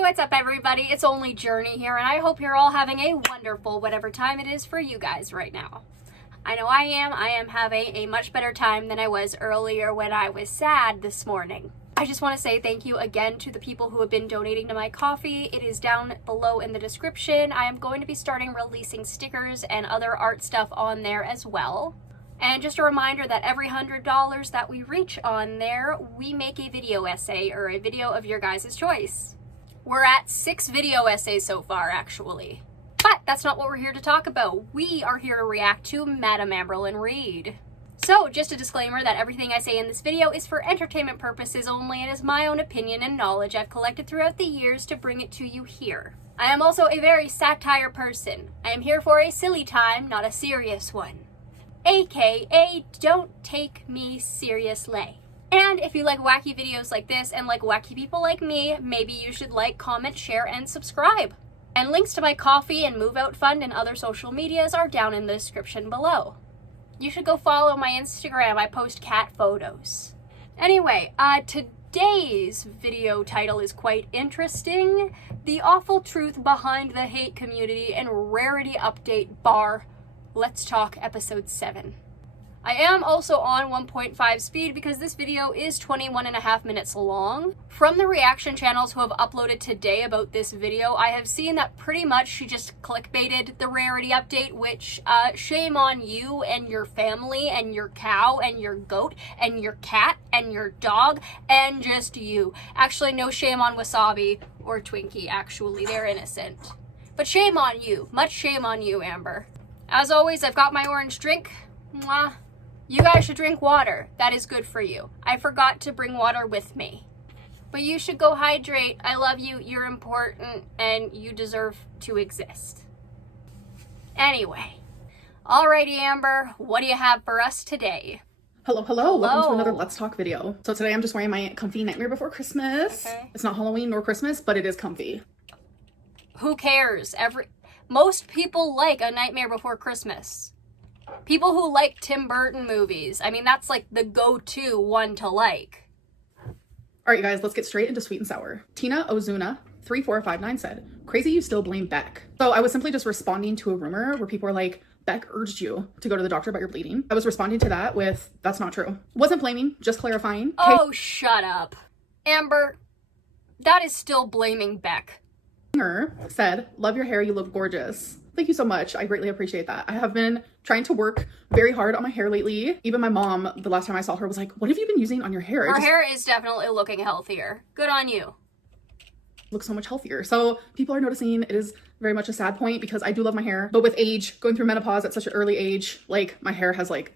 Hey, what's up everybody? It's only Journey here, and I hope you're all having a wonderful whatever time it is for you guys right now. I know I am. I am having a much better time than I was earlier when I was sad this morning. I just want to say thank you again to the people who have been donating to my coffee. It is down below in the description. I am going to be starting releasing stickers and other art stuff on there as well. And just a reminder that every $100 that we reach on there, we make a video essay or a video of your guys' choice. We're at 6 video essays so far, actually. But that's not what we're here to talk about. We are here to react to Madam Amberlynn read. So, just a disclaimer that everything I say in this video is for entertainment purposes only and is my own opinion and knowledge I've collected throughout the years to bring it to you here. I am also a very satire person. I am here for a silly time, not a serious one. AKA, don't take me seriously. And if you like wacky videos like this and like wacky people like me, maybe you should like, comment, share, and subscribe. And links to my coffee and move out fund and other social medias are down in the description below. You should go follow my Instagram. I post cat photos. Anyway, today's video title is quite interesting. The awful truth behind the hate community and Rarity update bar. Let's talk episode 7. I am also on 1.5 speed because this video is 21.5 minutes long. From the reaction channels who have uploaded today about this video, I have seen that pretty much she just clickbaited the Rarity update, which shame on you and your family and your cow and your goat and your cat and your dog and just you. Actually, no shame on Wasabi or Twinkie, actually, they're innocent. But shame on you, much shame on you, Amber. As always, I've got my orange drink. Mwah. You guys should drink water. That is good for you. I forgot to bring water with me. But you should go hydrate. I love you. You're important and you deserve to exist. Anyway. Alrighty, Amber. What do you have for us today? Hello. Welcome to another Let's Talk video. So today I'm just wearing my comfy Nightmare Before Christmas. Okay. It's not Halloween nor Christmas, but it is comfy. Who cares? Most people like A Nightmare Before Christmas. People who like Tim Burton movies. I mean, that's like the go-to one to like. All right, guys, let's get straight into Sweet and Sour. Tina Ozuna 3459 said, "Crazy you still blame Beck." So I was simply just responding to a rumor where people were like, "Beck urged you to go to the doctor about your bleeding." I was responding to that with, "That's not true." Wasn't blaming, just clarifying. Oh, shut up. Amber, that is still blaming Beck. Said, "Love your hair, you look gorgeous." Thank you so much. I greatly appreciate that. I have been trying to work very hard on my hair lately. Even my mom, the last time I saw her, was like, "What have you been using on your hair?" Her hair is definitely looking healthier. Good on you. Looks so much healthier. So people are noticing. It is very much a sad point because I do love my hair, but with age, going through menopause at such an early age, like my hair has like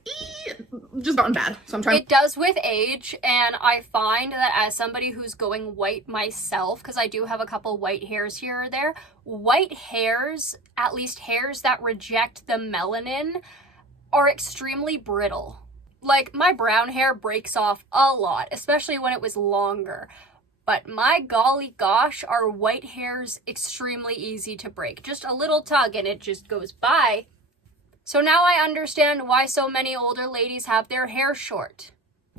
just gotten bad. So I'm trying. It does with age, and I find that as somebody who's going white myself, because I do have a couple white hairs here or there, white hairs, at least hairs that reject the melanin, are extremely brittle. Like my brown hair breaks off a lot, especially when it was longer. But my golly gosh, are white hairs extremely easy to break. Just a little tug and it just goes by. So now I understand why so many older ladies have their hair short.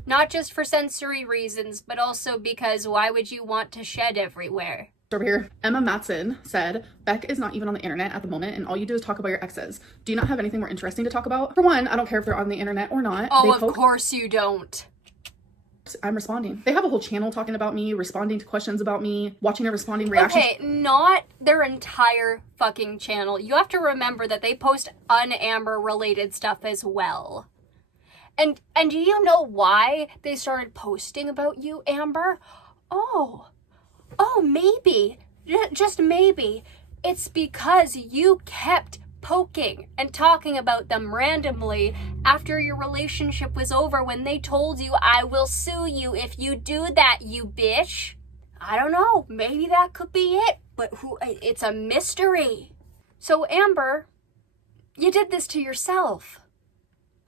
Not just for sensory reasons, but also because why would you want to shed everywhere? Over here, Emma Matson said, "Beck is not even on the internet at the moment and all you do is talk about your exes. Do you not have anything more interesting to talk about?" For one, I don't care if they're on the internet or not. Oh, of course you don't. I'm responding. They have a whole channel talking about me, responding to questions about me, watching their responding reactions. Okay, not their entire fucking channel. You have to remember that they post un-Amber related stuff as well. And do you know why they started posting about you, Amber? Oh, maybe, just maybe, it's because you kept poking and talking about them randomly after your relationship was over when they told you, "I will sue you if you do that, you bitch." I don't know, maybe that could be it, but it's a mystery. So Amber, you did this to yourself.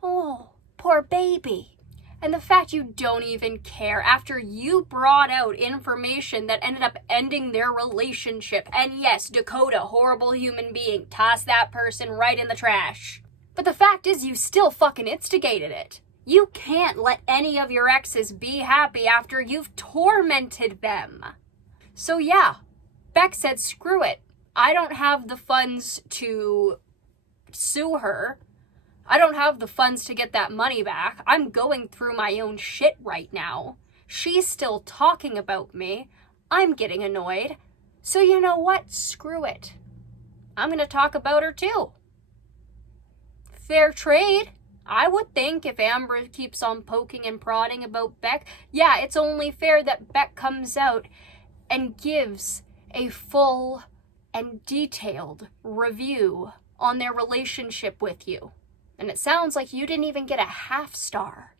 Oh, poor baby. And the fact you don't even care after you brought out information that ended up ending their relationship. And yes, Dakota, horrible human being, toss that person right in the trash. But the fact is you still fucking instigated it. You can't let any of your exes be happy after you've tormented them. So yeah, Beck said, screw it. I don't have the funds to sue her. I don't have the funds to get that money back. I'm going through my own shit right now. She's still talking about me. I'm getting annoyed. So you know what? Screw it. I'm going to talk about her too. Fair trade. I would think if Amber keeps on poking and prodding about Beck, yeah, it's only fair that Beck comes out and gives a full and detailed review on their relationship with you. And it sounds like you didn't even get a half star.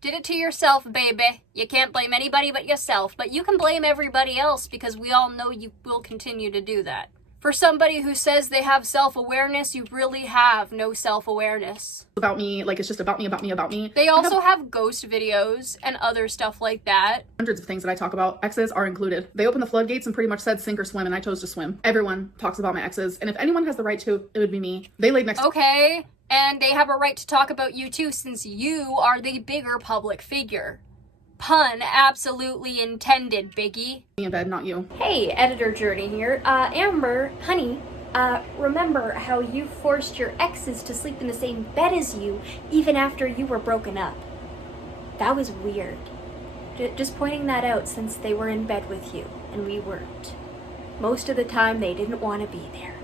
Did it to yourself, baby. You can't blame anybody but yourself, but you can blame everybody else because we all know you will continue to do that. For somebody who says they have self-awareness, you really have no self-awareness. About me, like it's just about me. They also have ghost videos and other stuff like that. Hundreds of things that I talk about. Exes are included. They opened the floodgates and pretty much said sink or swim, and I chose to swim. Everyone talks about my exes, and if anyone has the right to, it would be me. They laid next. Okay, and they have a right to talk about you too, since you are the bigger public figure. Pun absolutely intended, Biggie. Me in bed, not you. Hey, Editor Journey here. Amber, honey, remember how you forced your exes to sleep in the same bed as you even after you were broken up? That was weird. Just pointing that out since they were in bed with you and we weren't. Most of the time they didn't want to be there.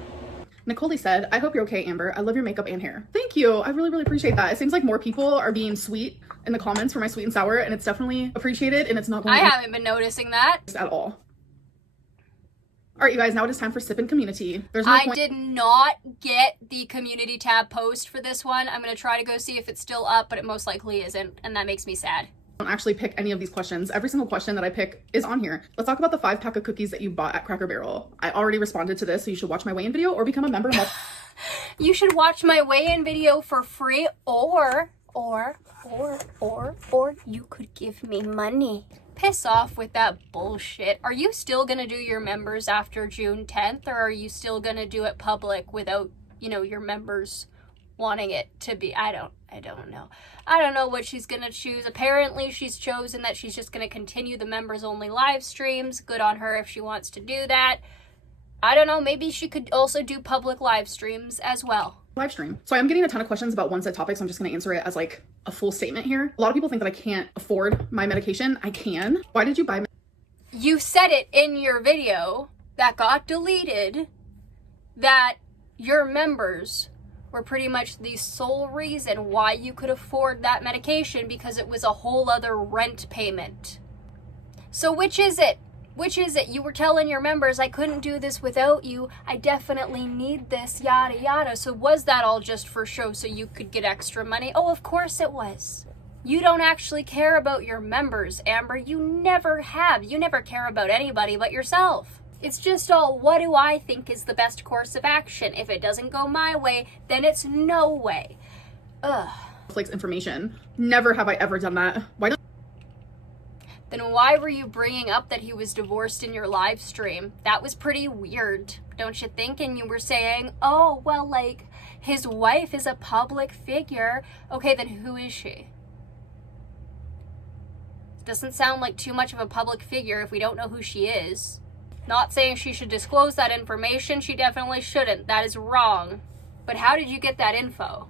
Nicole said, I hope you're okay, Amber. I love your makeup and hair. Thank you. I really, really appreciate that. It seems like more people are being sweet in the comments for my sweet and sour, and it's definitely appreciated, and it's not going I haven't been noticing that. at all. All right, you guys, now it is time for Sippin' Community. There's no I point. did not get the community tab post for this one. I'm going to try to go see if it's still up, but it most likely isn't, and that makes me sad. Don't actually pick any of these questions. Every single question that I pick is on here. Let's talk about the 5-pack of cookies that you bought at Cracker Barrel. I already responded to this, so you should watch my weigh-in video or become a member. You should watch my weigh-in video for free, or you could give me money. Piss off with that bullshit. Are you still gonna do your members after June 10th, or are you still gonna do it public without, your members wanting it to be? I don't know. I don't know what she's gonna choose. Apparently she's chosen that she's just gonna continue the members only live streams. Good on her if she wants to do that. I don't know, maybe she could also do public live streams as well. Live stream. So I'm getting a ton of questions about one set topics. I'm just going to answer it as like a full statement here. A lot of people think that I can't afford my medication. I can. Why did you buy? You said it in your video that got deleted that your members were pretty much the sole reason why you could afford that medication, because it was a whole other rent payment. So which is it? Which is it? You were telling your members, I couldn't do this without you. I definitely need this, yada yada. So was that all just for show so you could get extra money? Oh, of course it was. You don't actually care about your members, Amber. You never have. You never care about anybody but yourself. It's just all, what do I think is the best course of action? If it doesn't go my way, then it's no way. Ugh. Netflix information. Never have I ever done that. Why don't? Then why were you bringing up that he was divorced in your live stream? That was pretty weird, don't you think? And you were saying, oh, well, like, his wife is a public figure. Okay, then who is she? Doesn't sound like too much of a public figure if we don't know who she is. Not saying she should disclose that information. She definitely shouldn't. That is wrong. But how did you get that info?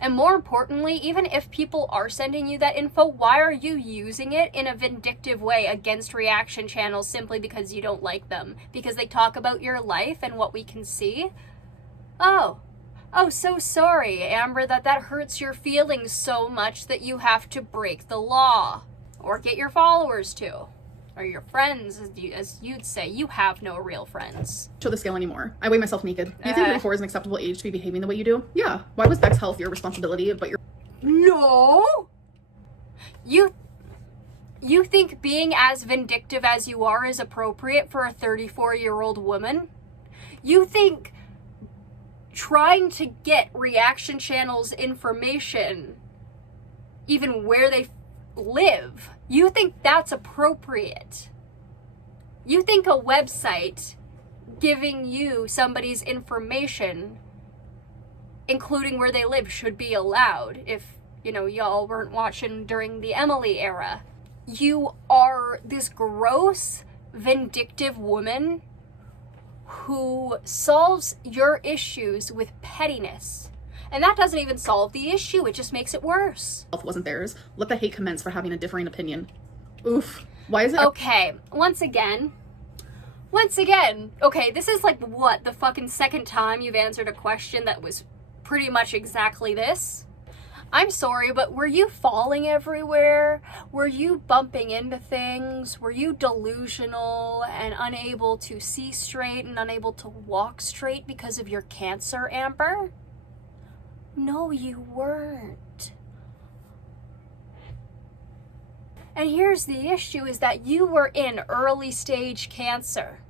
And more importantly, even if people are sending you that info, why are you using it in a vindictive way against reaction channels simply because you don't like them? Because they talk about your life and what we can see? Oh, so sorry, Amber, that hurts your feelings so much that you have to break the law. Or get your followers to. Or your friends, as you'd say. You have no real friends. Show the scale anymore. I weigh myself naked. Do you think 34 is an acceptable age to be behaving the way you do? Yeah. Why was Beck's health your responsibility, but your... No! You think being as vindictive as you are is appropriate for a 34-year-old woman? You think trying to get reaction channels information, even where they live, you think that's appropriate? You think a website giving you somebody's information, including where they live, should be allowed if, y'all weren't watching during the Emily era? You are this gross, vindictive woman who solves your issues with pettiness. And that doesn't even solve the issue, it just makes it worse. Wasn't theirs. Let the hate commence for having a differing opinion. Oof. Why is it? Okay, once again, okay, this is like what, the fucking second time you've answered a question that was pretty much exactly this? I'm sorry, but were you falling everywhere? Were you bumping into things? Were you delusional and unable to see straight and unable to walk straight because of your cancer, Amber? No, you weren't. And here's the issue, is that you were in early stage cancer.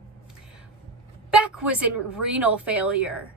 Beck was in renal failure.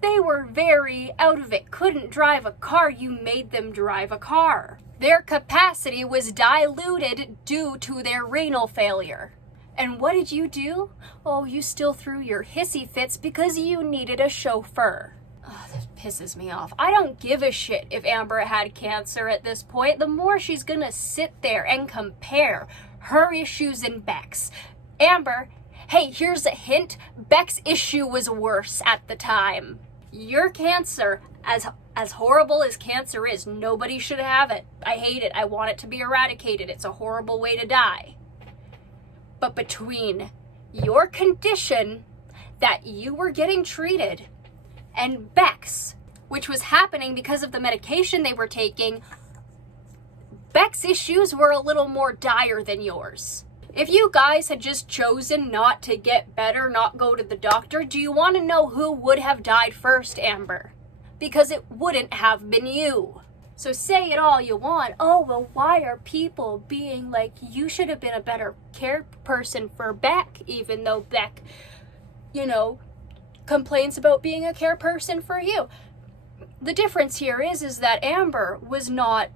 They were very out of it, couldn't drive a car. You made them drive a car. Their capacity was diluted due to their renal failure. And what did you do? Oh, you still threw your hissy fits because you needed a chauffeur. Oh, that pisses me off. I don't give a shit if Amber had cancer at this point. The more she's gonna sit there and compare her issues and Beck's. Amber, hey, here's a hint. Beck's issue was worse at the time. Your cancer, as horrible as cancer is, nobody should have it. I hate it. I want it to be eradicated. It's a horrible way to die. But between your condition that you were getting treated and Beck's, which was happening because of the medication they were taking, Beck's issues were a little more dire than yours. If you guys had just chosen not to get better, not go to the doctor, do you want to know who would have died first, Amber? Because it wouldn't have been you. So say it all you want. Oh, well, why are people being like, you should have been a better care person for Beck, even though Beck, complains about being a care person for you. The difference here is that Amber was not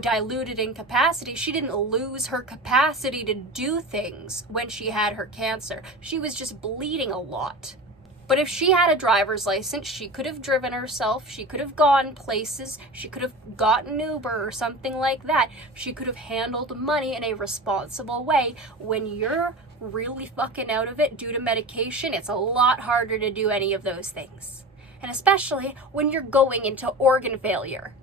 diluted in capacity. She didn't lose her capacity to do things when she had her cancer. She was just bleeding a lot. But if she had a driver's license, she could have driven herself. She could have gone places. She could have gotten an Uber or something like that. She could have handled money in a responsible way. When you're really fucking out of it due to medication, it's a lot harder to do any of those things. And especially when you're going into organ failure.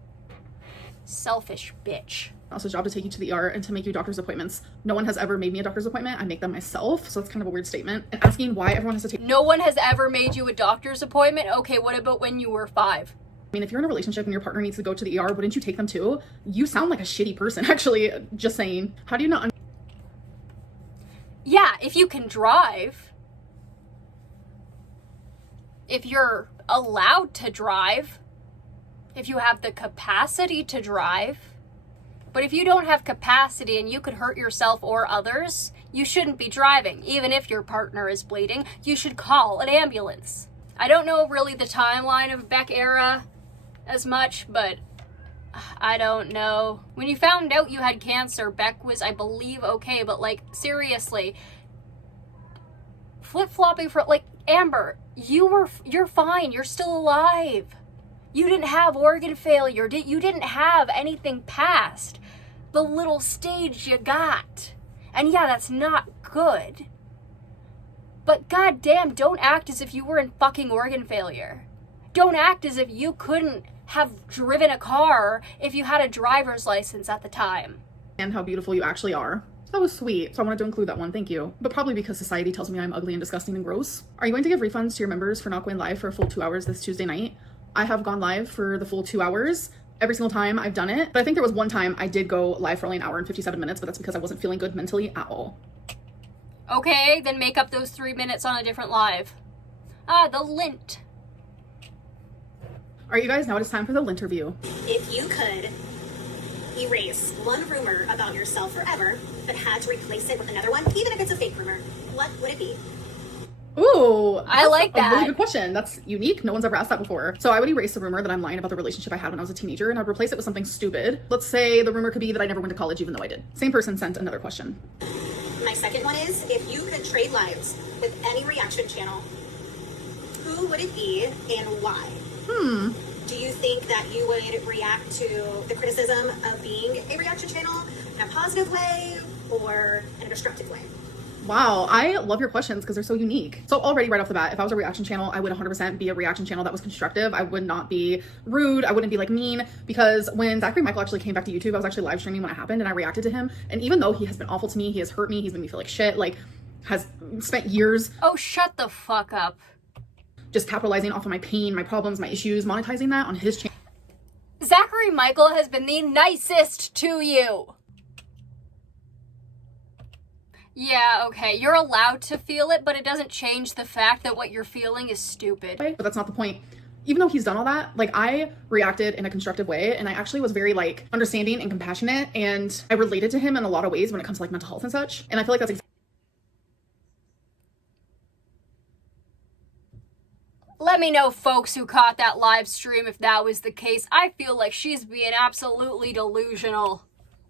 Selfish bitch. It's a job to take you to the ER and to make you doctor's appointments. No one has ever made me a doctor's appointment. I make them myself, so that's kind of a weird statement. And asking why everyone has to take... No one has ever made you a doctor's appointment? Okay, what about when you were 5? I mean, if you're in a relationship and your partner needs to go to the ER, wouldn't you take them too? You sound like a shitty person, actually. Just saying. How do you not... Yeah, if you can drive. If you're allowed to drive. If you have the capacity to drive. But if you don't have capacity and you could hurt yourself or others, you shouldn't be driving. Even if your partner is bleeding, you should call an ambulance. I don't know really the timeline of Beck era as much, but I don't know. When you found out you had cancer, Beck was, I believe, okay, but seriously, flip-flopping for, Amber, you're fine, you're still alive. You didn't have organ failure. You didn't have anything past the little stage you got. And yeah, that's not good. But goddamn, don't act as if you were in fucking organ failure. Don't act as if you couldn't have driven a car if you had a driver's license at the time. And how beautiful you actually are. That was sweet, so I wanted to include that one, thank you. But probably because society tells me I'm ugly and disgusting and gross. Are you going to give refunds to your members for not going live for a full 2 hours this Tuesday night? I have gone live for the full 2 hours every single time I've done it. But I think there was one time I did go live for only an hour and 57 minutes, but that's because I wasn't feeling good mentally at all. Okay, then make up those 3 minutes on a different live. The lint. All right, you guys, now it is time for the lint review. If you could erase one rumor about yourself forever, but had to replace it with another one, even if it's a fake rumor, what would it be? Ooh, I like that. A really good question. That's unique. No one's ever asked that before. So I would erase the rumor that I'm lying about the relationship I had when I was a teenager, and I'd replace it with something stupid. Let's say the rumor could be that I never went to college even though I did. Same person sent another question. My second one is, if you could trade lives with any reaction channel, who would it be and why? Do you think that you would react to the criticism of being a reaction channel in a positive way or in a destructive way? Wow, I love your questions because they're so unique. So already right off the bat, if I was a reaction channel, I would 100% be a reaction channel that was constructive. I would not be rude. I wouldn't be like mean, because when Zachary Michael actually came back to YouTube, I was actually live streaming when it happened and I reacted to him. And even though he has been awful to me, he has hurt me, he's made me feel like shit, like has spent years. Oh, shut the fuck up. Just capitalizing off of my pain, my problems, my issues, monetizing that on his channel. Zachary Michael has been the nicest to you. Yeah, okay, you're allowed to feel it, but it doesn't change the fact that what you're feeling is stupid. But that's not the point. Even though he's done all that, like I reacted in a constructive way and I actually was very like understanding and compassionate, and I related to him in a lot of ways when it comes to like mental health and such. And I feel like that's Let me know, folks who caught that live stream, if that was the case. I feel like she's being absolutely delusional.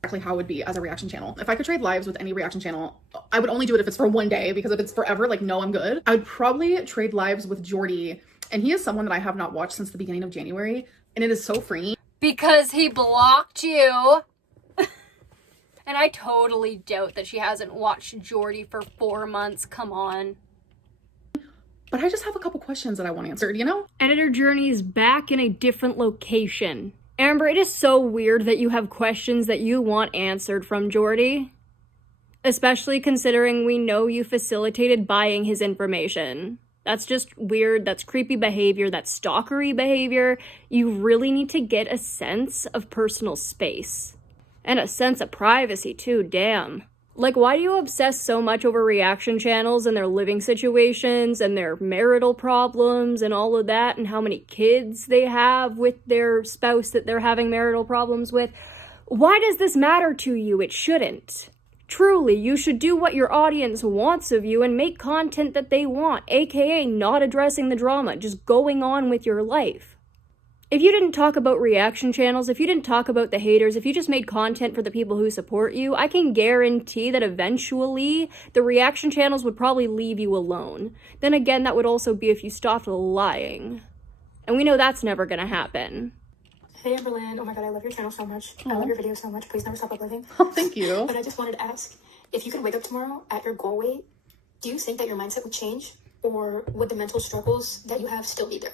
exactly how it would be as a reaction channel. If I could trade lives with any reaction channel, I would only do it if it's for one day, because if it's forever, like, no, I'm good. I would probably trade lives with Jordy, and he is someone that I have not watched since the beginning of January, and it is so freeing. Because he blocked you. And I totally doubt that she hasn't watched Jordy for 4 months. Come on. But I just have a couple questions that I want answered, you know? Editor Journey is back in a different location. Amber, it is so weird that you have questions that you want answered from Jordy. Especially considering we know you facilitated buying his information. That's just weird, that's creepy behavior, that's stalkery behavior. You really need to get a sense of personal space. And a sense of privacy too, damn. Like, why do you obsess so much over reaction channels and their living situations and their marital problems and all of that, and how many kids they have with their spouse that they're having marital problems with? Why does this matter to you? It shouldn't. Truly, you should do what your audience wants of you and make content that they want, aka not addressing the drama, just going on with your life. If you didn't talk about reaction channels, if you didn't talk about the haters, if you just made content for the people who support you, I can guarantee that eventually the reaction channels would probably leave you alone. Then again, that would also be if you stopped lying. And we know that's never gonna happen. Hey Amberlynn, oh my god, I love your channel so much. I love your videos so much. Please never stop uploading. Oh, thank you. But I just wanted to ask, if you could wake up tomorrow at your goal weight, do you think that your mindset would change? Or would the mental struggles that you have still be there?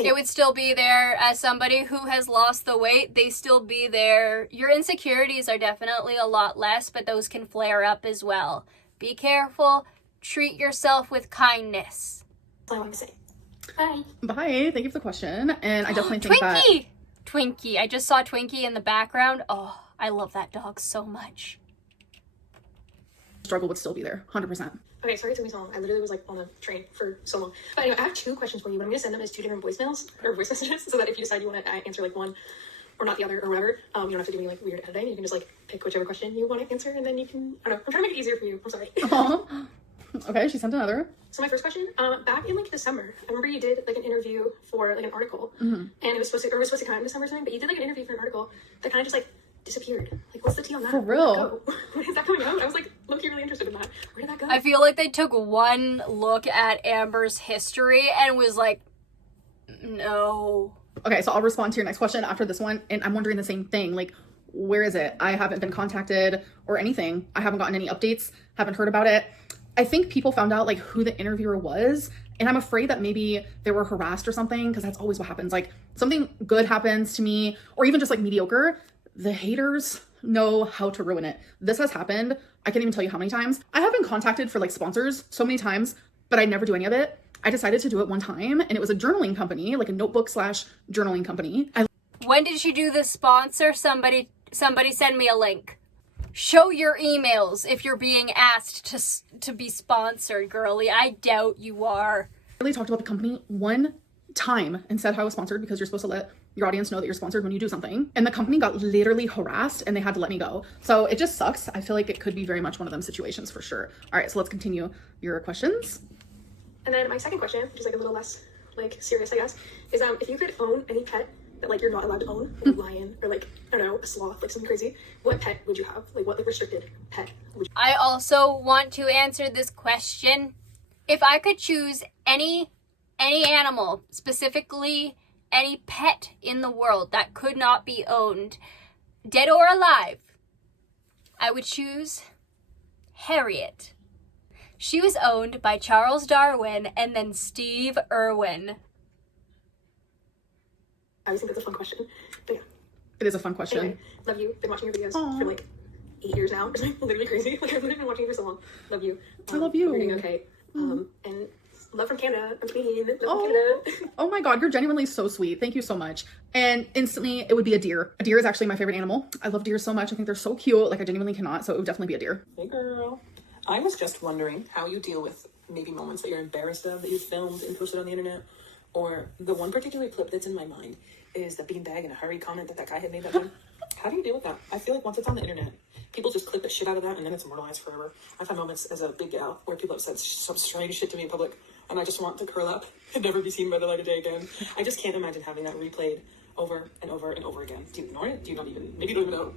It would still be there. As somebody who has lost the weight, they still be there. Your insecurities are definitely a lot less, but those can flare up as well. Be careful. Treat yourself with kindness. That's all I wanted to say. Bye. Bye, thank you for the question. And I definitely think that... Twinkie! Twinkie. I just saw Twinkie in the background. Oh, I love that dog so much. struggle would still be there, 100%. Okay, sorry it took me so long. I literally was like on the train for so long. But anyway, I have two questions for you, but I'm going to send them as two different voicemails or voice messages so that if you decide you want to answer like one or not the other or whatever, you don't have to do any like weird editing. You can just like pick whichever question you want to answer and then you can, I don't know. I'm trying to make it easier for you. I'm sorry. Okay, she sent another. So my first question, back in like December, I remember you did like an interview for like an article and it was supposed to come out in December or something, but you did like an interview for an article that kind of just like disappeared. Like, what's the tea on that? For real? When is that coming out? I was like low-key really interested in that. Where did that go? I feel like they took one look at Amber's history and was like, no. Okay, so I'll respond to your next question after this one, and I'm wondering the same thing. Like, where is it? I haven't been contacted or anything. I haven't gotten any updates, haven't heard about it. I think people found out like who the interviewer was, and I'm afraid that maybe they were harassed or something, because that's always what happens. Like, something good happens to me, or even just like mediocre, the haters know how to ruin it. This has happened. I can't even tell you how many times. I have been contacted for like sponsors so many times, but I never do any of it. I decided to do it one time, and it was a journaling company, like a notebook / journaling company. When did she do the sponsor? Somebody send me a link. Show your emails if you're being asked to be sponsored, girly. I doubt you are. I really talked about the company one time and said how I was sponsored, because you're supposed to let your audience know that you're sponsored when you do something. And the company got literally harassed and they had to let me go. So it just sucks. I feel like it could be very much one of them situations for sure. All right, so let's continue your questions. And then my second question, which is like a little less like serious, I guess, is if you could own any pet that like you're not allowed to own, like a lion or like, I don't know, a sloth, like something crazy, what pet would you have? Like what like restricted pet would you I also want to answer this question. If I could choose any animal, specifically any pet in the world that could not be owned, dead or alive, I would choose Harriet. She was owned by Charles Darwin and then Steve Irwin. I always think that's a fun question. But yeah. It is a fun question. Anyway, love you. Been watching your videos for like 8 years now. It's like literally crazy. Like I've literally been watching you for so long. Love you. I love you. You're doing okay. And love from Canada. I'm Queen. Love from Canada. Oh my god, you're genuinely so sweet. Thank you so much. And instantly, it would be a deer. A deer is actually my favorite animal. I love deer so much. I think they're so cute. Like, I genuinely cannot. So it would definitely be a deer. Hey girl. I was just wondering how you deal with maybe moments that you're embarrassed of that you filmed and posted on the internet. Or the one particular clip that's in my mind is the beanbag in a hurry comment that guy had made that time. How do you deal with that? I feel like once it's on the internet, people just clip the shit out of that and then it's immortalized forever. I've had moments as a big gal where people have said some strange shit to me in public and I just want to curl up and never be seen by the light of day again. I just can't imagine having that replayed over and over and over again. Do you ignore it? Do you not even, maybe you don't even know.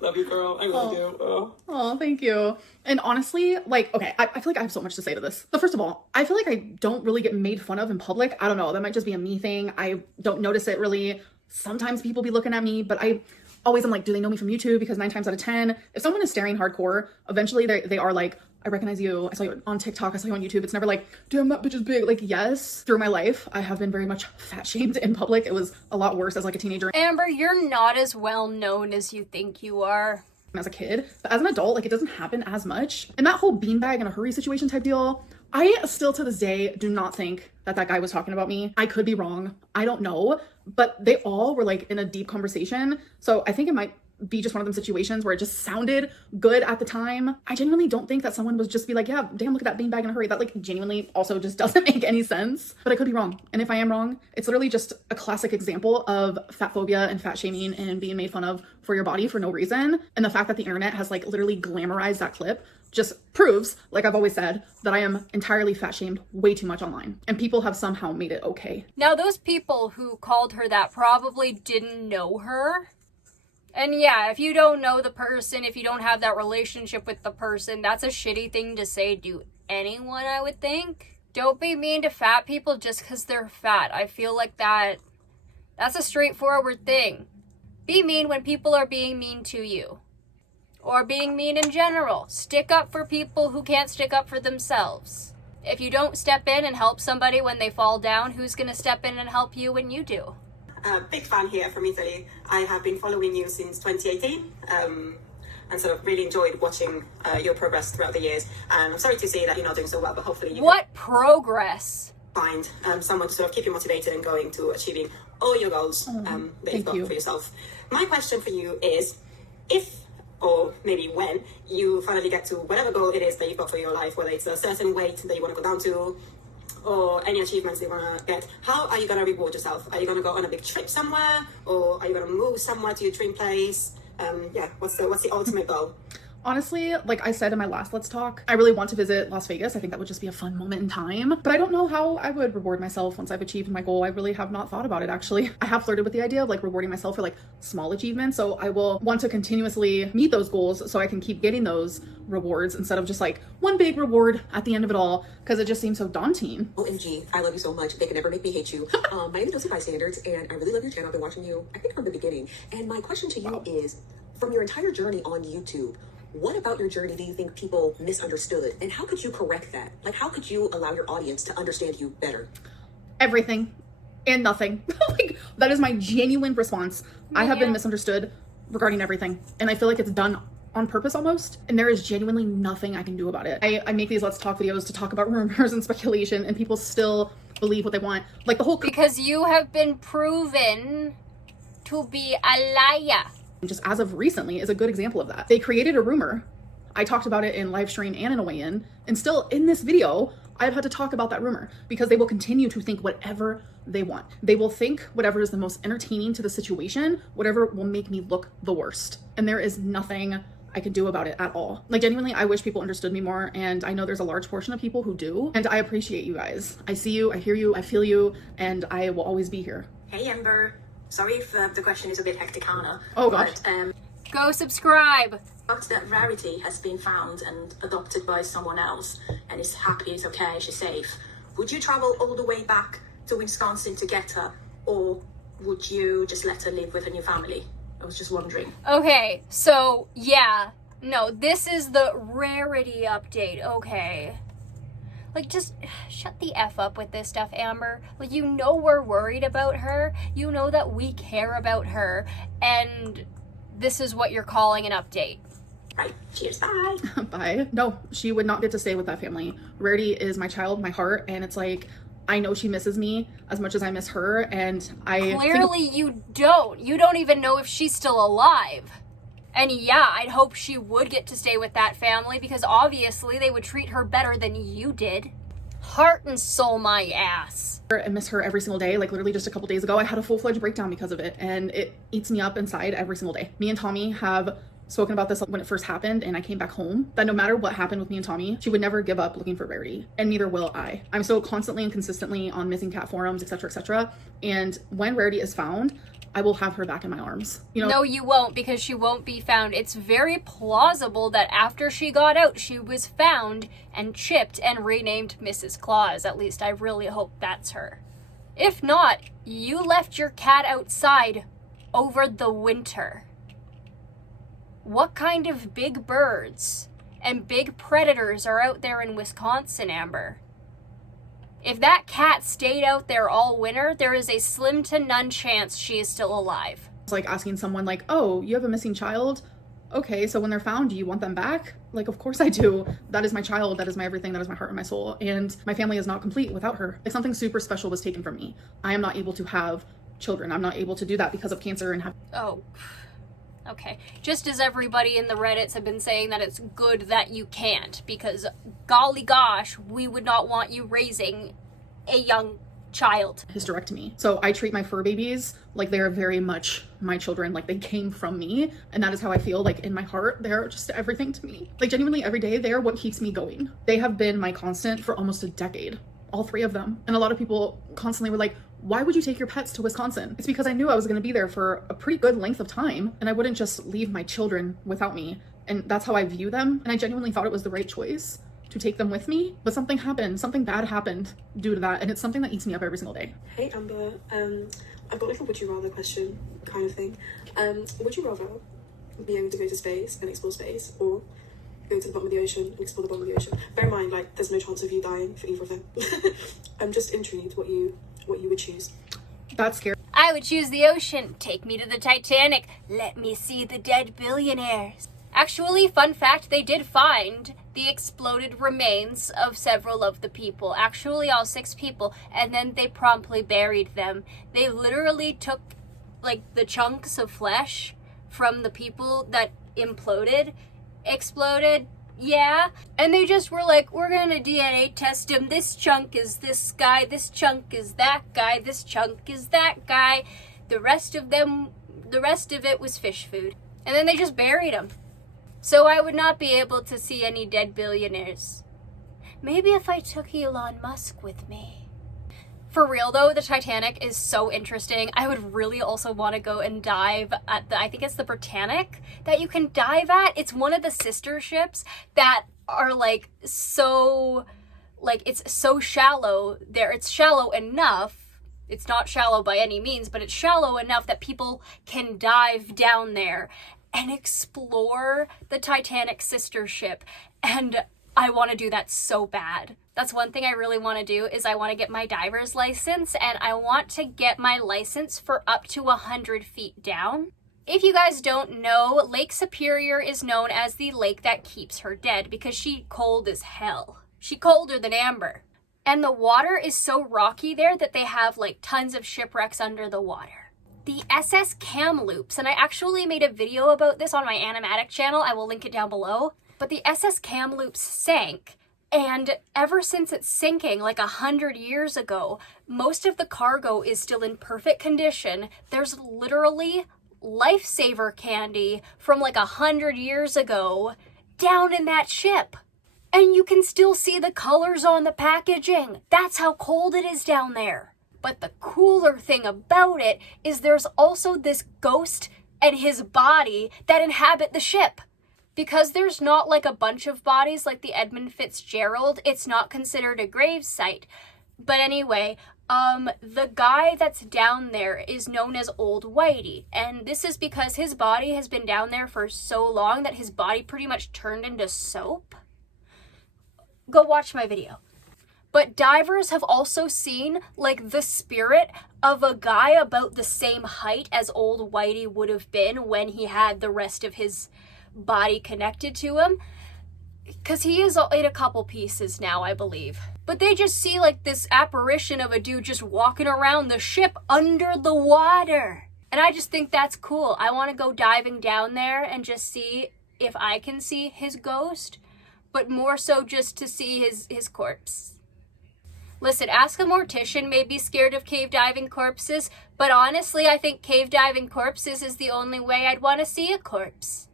Love you, girl. I really do. Oh, thank you. And honestly, like, okay, I feel like I have so much to say to this. But first of all, I feel like I don't really get made fun of in public. I don't know. That might just be a me thing. I don't notice it really. Sometimes people be looking at me, but I always am like, do they know me from YouTube? Because 9 times out of 10, if someone is staring hardcore, eventually they are like, I recognize you. I saw you on TikTok. I saw you on YouTube. It's never like, damn, that bitch is big. Like, yes, through my life, I have been very much fat shamed in public. It was a lot worse as like a teenager. Amber, you're not as well known as you think you are. As a kid, but as an adult, like, it doesn't happen as much. And that whole beanbag in a hurry situation type deal, I still to this day do not think that guy was talking about me. I could be wrong. I don't know, but they all were like in a deep conversation. So I think it might be just one of them situations where it just sounded good at the time. I genuinely don't think that someone would just be like, yeah, damn, look at that beanbag in a hurry. That like genuinely also just doesn't make any sense, but I could be wrong. And if I am wrong, it's literally just a classic example of fat phobia and fat shaming and being made fun of for your body for no reason. And the fact that the internet has like literally glamorized that clip just proves, like I've always said, that I am entirely fat shamed way too much online. And people have somehow made it okay. Now, those people who called her that probably didn't know her. And yeah, if you don't know the person, if you don't have that relationship with the person, that's a shitty thing to say to anyone, I would think. Don't be mean to fat people just because they're fat. I feel like that's a straightforward thing. Be mean when people are being mean to you. Or being mean in general. Stick up for people who can't stick up for themselves. If you don't step in and help somebody when they fall down, who's going to step in and help you when you do? Big fan here from Italy. I have been following you since 2018 and sort of really enjoyed watching your progress throughout the years. And I'm sorry to see that you're not doing so well, but hopefully you What progress? find someone to sort of keep you motivated and going to achieving all your goals that you've got for yourself. My question for you is, if or maybe when you finally get to whatever goal it is that you've got for your life, whether it's a certain weight that you want to go down to, or any achievements you want to get, how are you going to reward yourself? Are you going to go on a big trip somewhere, or are you going to move somewhere to your dream place? What's the ultimate goal? Honestly, like I said in my last Let's Talk, I really want to visit Las Vegas. I think that would just be a fun moment in time. But I don't know how I would reward myself once I've achieved my goal. I really have not thought about it, actually. I have flirted with the idea of like rewarding myself for like small achievements. So I will want to continuously meet those goals so I can keep getting those rewards instead of just like one big reward at the end of it all, because it just seems so daunting. OMG, I love you so much. They can never make me hate you. My name is Josie Bystanders, and I really love your channel. I've been watching you, I think, from the beginning. And my question to you is, from your entire journey on YouTube, what about your journey do you think people misunderstood? And how could you correct that? Like, how could you allow your audience to understand you better? Everything and nothing. Like, that is my genuine response. I have been misunderstood regarding everything. And I feel like it's done on purpose almost. And there is genuinely nothing I can do about it. I make these Let's Talk videos to talk about rumors and speculation, and people still believe what they want. Like the whole... Because you have been proven to be a liar. Just as of recently is a good example of that. They created a rumor. I talked about it in live stream and in a weigh-in, and still in this video, I've had to talk about that rumor because they will continue to think whatever they want. They will think whatever is the most entertaining to the situation, whatever will make me look the worst. And there is nothing I can do about it at all. Like, genuinely, I wish people understood me more, and I know there's a large portion of people who do, and I appreciate you guys. I see you, I hear you, I feel you, and I will always be here. Hey Amber, sorry if the question is a bit hectic, Anna. Oh gosh. But, Go subscribe. that Rarity has been found and adopted by someone else and is happy, it's okay, she's safe. Would you travel all the way back to Wisconsin to get her, or would you just let her live with her new family? I was just wondering. Okay, so yeah, No, this is the Rarity update, okay. Like, just shut the F up with this stuff, Amber. Like, you know we're worried about her. You know that we care about her. And this is what you're calling an update. Right. Cheers. Bye. Bye. No, she would not get to stay with that family. Rarity is my child, my heart, and it's like, I know she misses me as much as I miss her, and I... Clearly you don't. You don't even know if she's still alive. And yeah, I'd hope she would get to stay with that family because obviously they would treat her better than you did. Heart and soul my ass. I miss her every single day. Like literally just a couple days ago, I had a full-fledged breakdown because of it, and it eats me up inside every single day. Me and Tommy have spoken about this when it first happened and I came back home, that no matter what happened with me and Tommy, she would never give up looking for Rarity, and neither will I. I'm so constantly and consistently on missing cat forums, etc., etc. And when Rarity is found, I will have her back in my arms. You know? No, you won't, because she won't be found. It's very plausible that after she got out, she was found and chipped and renamed Mrs. Claus. At least I really hope that's her. If not, you left your cat outside over the winter. What kind of big birds and big predators are out there in Wisconsin, Amber? If that cat stayed out there all winter, there is a slim to none chance she is still alive. It's like asking someone like, oh, you have a missing child? Okay, so when they're found, do you want them back? Like, of course I do. That is my child. That is my everything. That is my heart and my soul. And my family is not complete without her. Like, something super special was taken from me. I am not able to have children. I'm not able to do that because of cancer and have... Oh, okay. Just as everybody in the Reddits have been saying that it's good that you can't, because golly gosh, we would not want you raising a young child. Hysterectomy. So I treat my fur babies like they're very much my children, like they came from me, and that is how I feel. Like in my heart, they're just everything to me. Like genuinely every day, they're what keeps me going. They have been my constant for almost a decade, all three of them. And a lot of people constantly were like, why would you take your pets to Wisconsin? It's because I knew I was going to be there for a pretty good length of time, and I wouldn't just leave my children without me. And that's how I view them. And I genuinely thought it was the right choice to take them with me, but something happened. Something bad happened due to that, and it's something that eats me up every single day. Hey Amber, I've got like a would you rather question kind of thing. Would you rather be able to go to space and explore space, or go to the bottom of the ocean and explore the bottom of the ocean? Bear in mind, like, there's no chance of you dying for either of them. I'm just intrigued what you would choose. That's scary. I would choose the ocean. Take me to the Titanic. Let me see the dead billionaires. Actually, fun fact, they did find the exploded remains of several of the people. Actually, all 6 people. And then they promptly buried them. They literally took, like, the chunks of flesh from the people that exploded, yeah. And they just were like, we're gonna DNA test him. This chunk is this guy. This chunk is that guy. This chunk is that guy. The rest of it was fish food. And then they just buried him. So I would not be able to see any dead billionaires. Maybe if I took Elon Musk with me. For real though, the Titanic is so interesting. I would really also want to go and dive at I think it's the Britannic that you can dive at. It's one of the sister ships that are like so, like it's so shallow there. It's shallow enough. It's not shallow by any means, but it's shallow enough that people can dive down there and explore the Titanic sister ship. And I want to do that so bad. That's one thing I really want to do, is I want to get my diver's license, and I want to get my license for up to 100 feet down. If you guys don't know, Lake Superior is known as the lake that keeps her dead because she cold as hell. She colder than Amber. And the water is so rocky there that they have like tons of shipwrecks under the water. The SS Kamloops, and I actually made a video about this on my animatic channel. I will link it down below. But the SS Kamloops sank, and ever since it's sinking like 100 years ago, most of the cargo is still in perfect condition. There's literally lifesaver candy from like 100 years ago down in that ship. And you can still see the colors on the packaging. That's how cold it is down there. But the cooler thing about it is there's also this ghost and his body that inhabit the ship. Because there's not like a bunch of bodies like the Edmund Fitzgerald, it's not considered a grave site. But anyway, the guy that's down there is known as Old Whitey, and this is because his body has been down there for so long that his body pretty much turned into soap. Go watch my video. But divers have also seen, like, the spirit of a guy about the same height as Old Whitey would have been when he had the rest of his body connected to him. Because he is in a couple pieces now, I believe. But they just see, like, this apparition of a dude just walking around the ship under the water. And I just think that's cool. I want to go diving down there and just see if I can see his ghost. But more so just to see his corpse. Listen, ask a mortician may be scared of cave diving corpses, but honestly, I think cave diving corpses is the only way I'd want to see a corpse.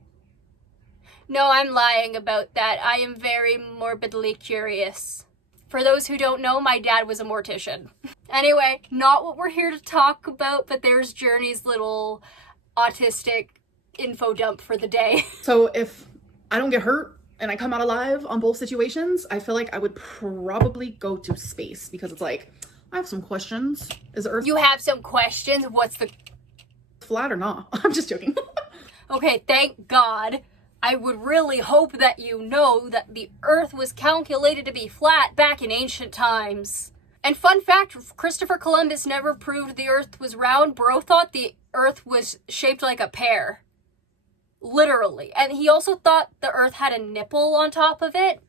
No, I'm lying about that. I am very morbidly curious. For those who don't know, my dad was a mortician. Anyway, not what we're here to talk about, but there's Journey's little autistic info dump for the day. So if I don't get hurt and I come out alive on both situations, I feel like I would probably go to space, because it's like, I have some questions. Is the Earth You have some questions? What's the... flat or not? I'm just joking. Okay, thank God. I would really hope that you know that the Earth was calculated to be flat back in ancient times. And fun fact, Christopher Columbus never proved the Earth was round. Bro thought the Earth was shaped like a pear. Literally. And he also thought the Earth had a nipple on top of it.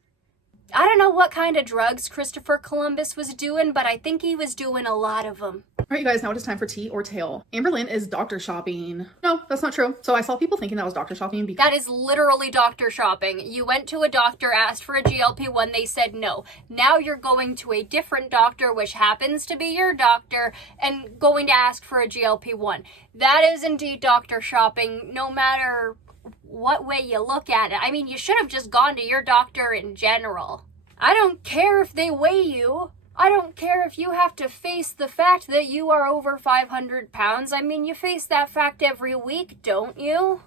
I don't know what kind of drugs Christopher Columbus was doing, but I think he was doing a lot of them. All right, you guys, now it is time for tea or tail. Amberlynn is doctor shopping. No, that's not true. So I saw people thinking that was doctor shopping because... That is literally doctor shopping. You went to a doctor, asked for a GLP-1, they said no. Now you're going to a different doctor, which happens to be your doctor, and going to ask for a GLP-1. That is indeed doctor shopping, no matter what way you look at it. I mean, you should have just gone to your doctor in general. I don't care if they weigh you. I don't care if you have to face the fact that you are over 500 pounds. I mean, you face that fact every week, don't you?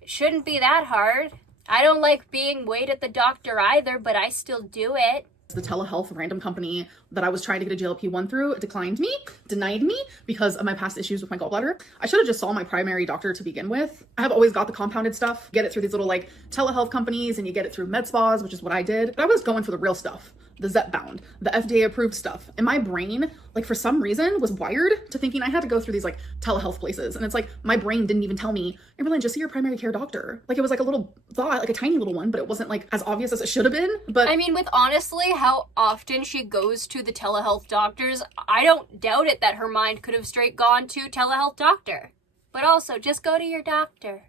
It shouldn't be that hard. I don't like being weighed at the doctor either, but I still do it. The telehealth random company that I was trying to get a GLP-1 through denied me because of my past issues with my gallbladder. I should have just saw my primary doctor to begin with. I have always got the compounded stuff, get it through these little like telehealth companies, and you get it through med spas, which is what I did. But I was going for the real stuff, the Zepbound, the FDA approved stuff. And my brain, like for some reason, was wired to thinking I had to go through these like telehealth places. And it's like, my brain didn't even tell me, Amberlynn, just see your primary care doctor. Like it was like a little thought, like a tiny little one, but it wasn't like as obvious as it should have been. But I mean, with honestly how often she goes to the telehealth doctors, I don't doubt it that her mind could have straight gone to telehealth doctor. But also, just go to your doctor.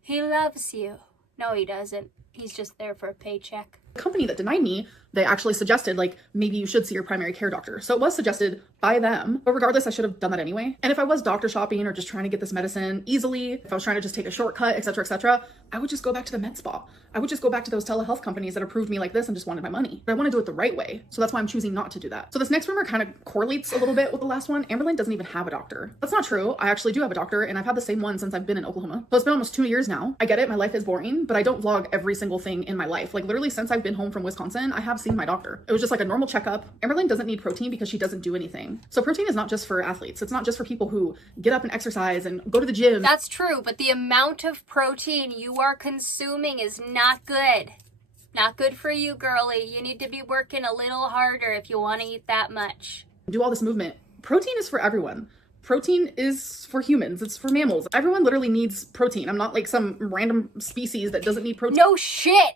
He loves you. No, he doesn't. He's just there for a paycheck. The company that denied me, they actually suggested like maybe you should see your primary care doctor. So it was suggested by them, but regardless, I should have done that anyway. And if I was doctor shopping or just trying to get this medicine easily, if I was trying to just take a shortcut, etc., I would just go back to the med spa. I would just go back to those telehealth companies that approved me like this and just wanted my money. But I want to do it the right way. So that's why I'm choosing not to do that. So this next rumor kind of correlates a little bit with the last one. Amberlynn doesn't even have a doctor. That's not true. I actually do have a doctor, and I've had the same one since I've been in Oklahoma. So it's been almost 2 years now. I get it. My life is boring, but I don't vlog every single thing in my life. Like literally since I've been home from Wisconsin, I have seen my doctor. It was just like a normal checkup. Amberlynn doesn't need protein because she doesn't do anything. So protein is not just for athletes. It's not just for people who get up and exercise and go to the gym. That's true, but the amount of protein you are consuming is not good. Not good for you, girly. You need to be working a little harder if you want to eat that much. Do all this movement. Protein is for everyone. Protein is for humans. It's for mammals. Everyone literally needs protein. I'm not like some random species that doesn't need protein. No shit!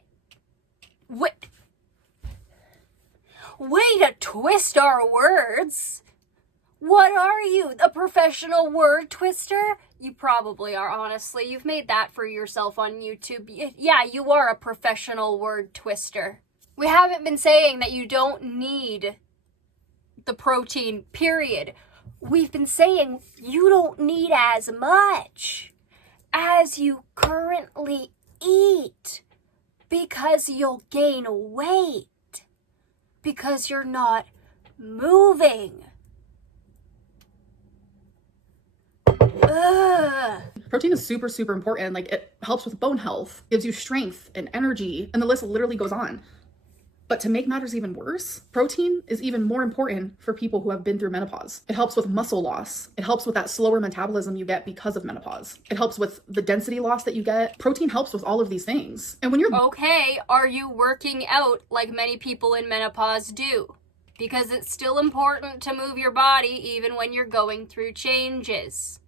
Way to twist our words. What are you, a professional word twister? You probably are, honestly. You've made that for yourself on YouTube. Yeah, you are a professional word twister. We haven't been saying that you don't need the protein, period. We've been saying you don't need as much as you currently eat because you'll gain weight. Because you're not moving. Ugh. Protein is super, super important. Like it helps with bone health, gives you strength and energy, and the list literally goes on. But to make matters even worse, protein is even more important for people who have been through menopause. It helps with muscle loss. It helps with that slower metabolism you get because of menopause. It helps with the density loss that you get. Protein helps with all of these things. And when you're okay, are you working out like many people in menopause do? Because it's still important to move your body even when you're going through changes.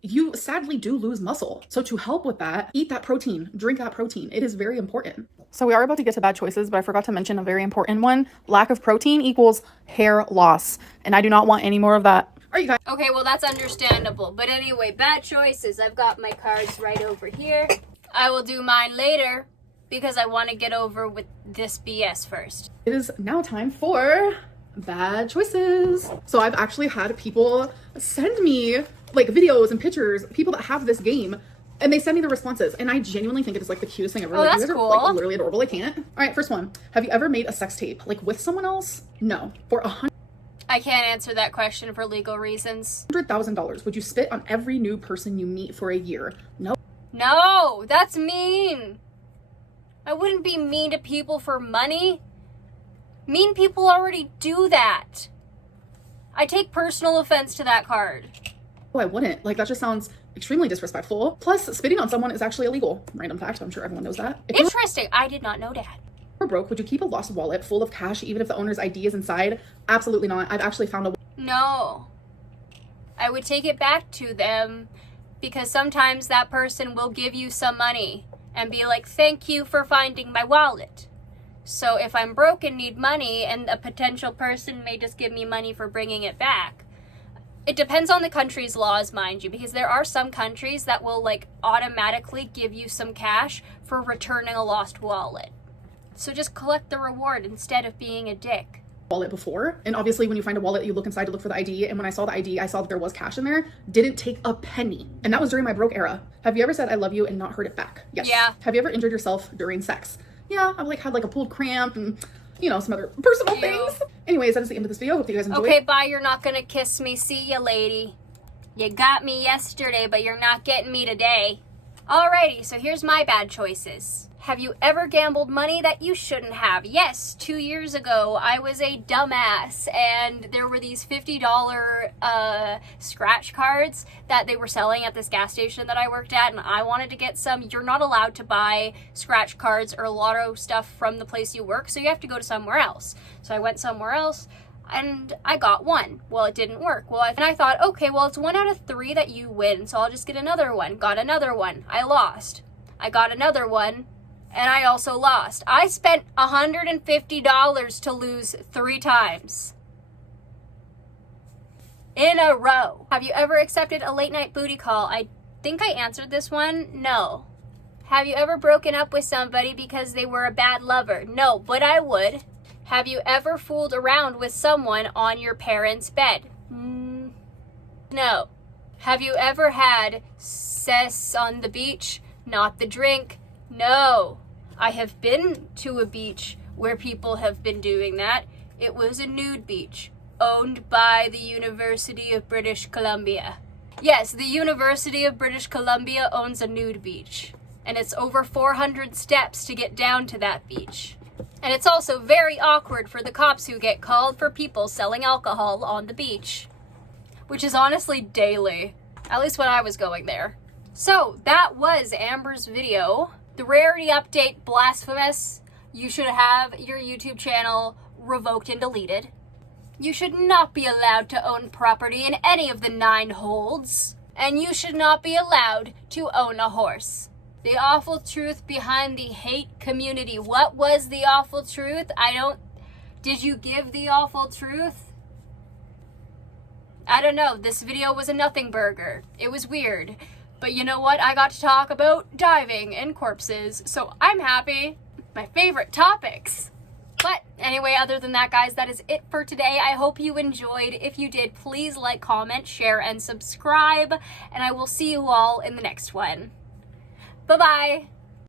You sadly do lose muscle. So to help with that, eat that protein, drink that protein. It is very important. So we are about to get to bad choices, but I forgot to mention a very important one. Lack of protein equals hair loss. And I do not want any more of that. All right, you guys. Okay, well, that's understandable. But anyway, bad choices. I've got my cards right over here. I will do mine later because I want to get over with this BS first. It is now time for bad choices. So I've actually had people send me like videos and pictures, people that have this game, and they send me the responses, and I genuinely think it is like the cutest thing ever. Oh, like, that's you guys cool. are like literally adorable. I can't. All right, first one. Have you ever made a sex tape like with someone else? No. For I can't answer that question for legal reasons. $100,000, would you spit on every new person you meet for a year? No. No, that's mean. I wouldn't be mean to people for money. Mean people already do that. I take personal offense to that card. Oh, I wouldn't. Like, that just sounds extremely disrespectful. Plus, spitting on someone is actually illegal. Random fact, I'm sure everyone knows that. If Interesting. I did not know that. you're broke, would you keep a lost wallet full of cash even if the owner's ID is inside? Absolutely not. I've actually found a... No. I would take it back to them because sometimes that person will give you some money and be like, thank you for finding my wallet. So if I'm broke and need money and a potential person may just give me money for bringing it back, it depends on the country's laws, mind you, because there are some countries that will like automatically give you some cash for returning a lost wallet. So just collect the reward instead of being a dick. Wallet before, and obviously when you find a wallet you look inside to look for the ID, and when I saw the ID I saw that there was cash in there. Didn't take a penny, and that was during my broke era. Have you ever said I love you and not heard it back? Yes. Yeah. Have you ever injured yourself during sex? Yeah, I've like had like a pulled cramp and you know some other personal Ew. things. Anyways, that is the end of this video. Hope you guys enjoyed. Okay, bye. You're not gonna kiss me. See ya, lady. You got me yesterday, but you're not getting me today. Alrighty, so here's my bad choices. Have you ever gambled money that you shouldn't have? Yes, 2 years ago, I was a dumbass, and there were these $50 scratch cards that they were selling at this gas station that I worked at, and I wanted to get some. You're not allowed to buy scratch cards or lotto stuff from the place you work, so you have to go to somewhere else. So I went somewhere else, and I got one. Well, it didn't work. Well, and I thought, okay, well, it's 1 out of 3 that you win, so I'll just get another one. Got another one. I lost. I got another one, and I also lost. I spent $150 to lose 3 times in a row. Have you ever accepted a late night booty call? I think I answered this one. No. Have you ever broken up with somebody because they were a bad lover? No, but I would. Have you ever fooled around with someone on your parents' bed? No. Have you ever had sex on the beach? Not the drink. No. I have been to a beach where people have been doing that. It was a nude beach owned by the University of British Columbia. Yes, the University of British Columbia owns a nude beach. And it's over 400 steps to get down to that beach. And it's also very awkward for the cops who get called for people selling alcohol on the beach. Which is honestly daily. At least when I was going there. So, that was Amber's video. The Rarity update, blasphemous. You should have your YouTube channel revoked and deleted. You should not be allowed to own property in any of the 9 holds. And you should not be allowed to own a horse. The awful truth behind the hate community. What was the awful truth? Did you give the awful truth? I don't know. This video was a nothing burger. It was weird. But you know what? I got to talk about diving and corpses. So I'm happy. My favorite topics. But anyway, other than that, guys, that is it for today. I hope you enjoyed. If you did, please like, comment, share, and subscribe. And I will see you all in the next one. Bye-bye.